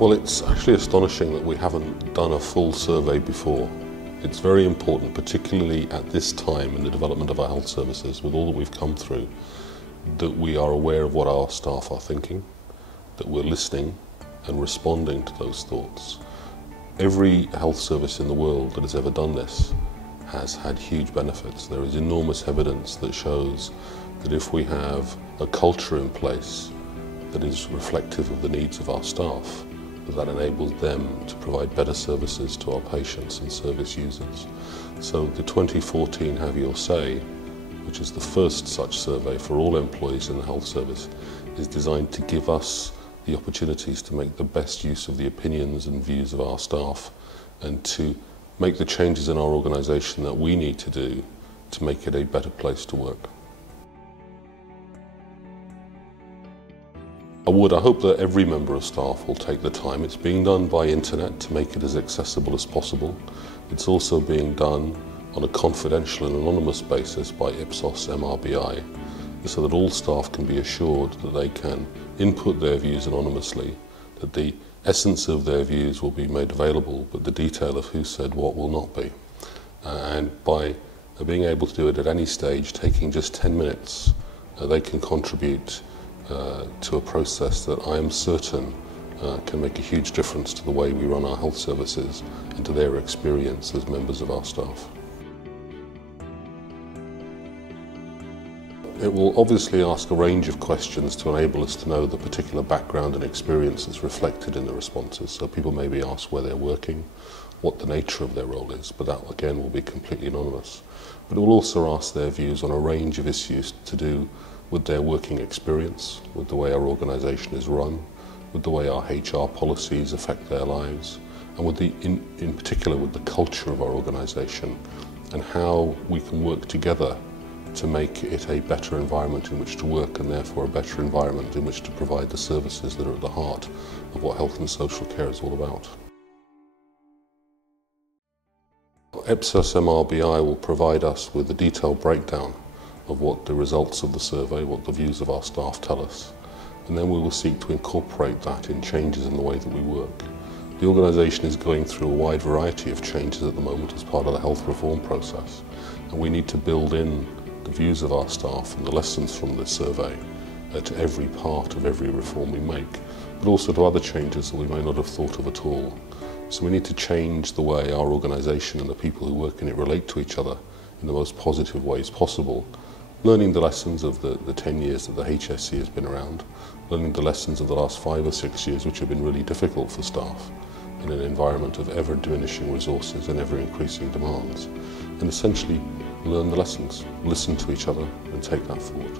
Well, it's actually astonishing that we haven't done a full survey before. It's very important, particularly at this time in the development of our health services, with all that we've come through, that we are aware of what our staff are thinking, that we're listening and responding to those thoughts. Every health service in the world that has ever done this has had huge benefits. There is enormous evidence that shows that if we have a culture in place that is reflective of the needs of our staff, that enables them to provide better services to our patients and service users. So the 2014 Have Your Say, which is the first such survey for all employees in the health service, is designed to give us the opportunities to make the best use of the opinions and views of our staff and to make the changes in our organisation that we need to do to make it a better place to work. I hope that every member of staff will take the time. It's being done by internet to make it as accessible as possible. It's also being done on a confidential and anonymous basis by Ipsos MRBI, so that all staff can be assured that they can input their views anonymously, that the essence of their views will be made available, but the detail of who said what will not be. And by being able to do it at any stage, taking just 10 minutes, they can contribute to a process that I am certain can make a huge difference to the way we run our health services and to their experience as members of our staff. It will obviously ask a range of questions to enable us to know the particular background and experience that's reflected in the responses. So people may be asked where they're working, what the nature of their role is, but that again will be completely anonymous. But it will also ask their views on a range of issues to do with their working experience, with the way our organisation is run, with the way our HR policies affect their lives, and with in particular with the culture of our organisation and how we can work together to make it a better environment in which to work and therefore a better environment in which to provide the services that are at the heart of what health and social care is all about. Ipsos MRBI will provide us with a detailed breakdown of what the results of the survey, what the views of our staff tell us, and then we will seek to incorporate that in changes in the way that we work. The organisation is going through a wide variety of changes at the moment as part of the health reform process, and we need to build in the views of our staff and the lessons from this survey to every part of every reform we make, but also to other changes that we may not have thought of at all. So we need to change the way our organisation and the people who work in it relate to each other in the most positive ways possible, learning the lessons of the 10 years that the HSC has been around, learning the lessons of the last 5 or 6 years which have been really difficult for staff in an environment of ever diminishing resources and ever increasing demands, and essentially learn the lessons, listen to each other and take that forward.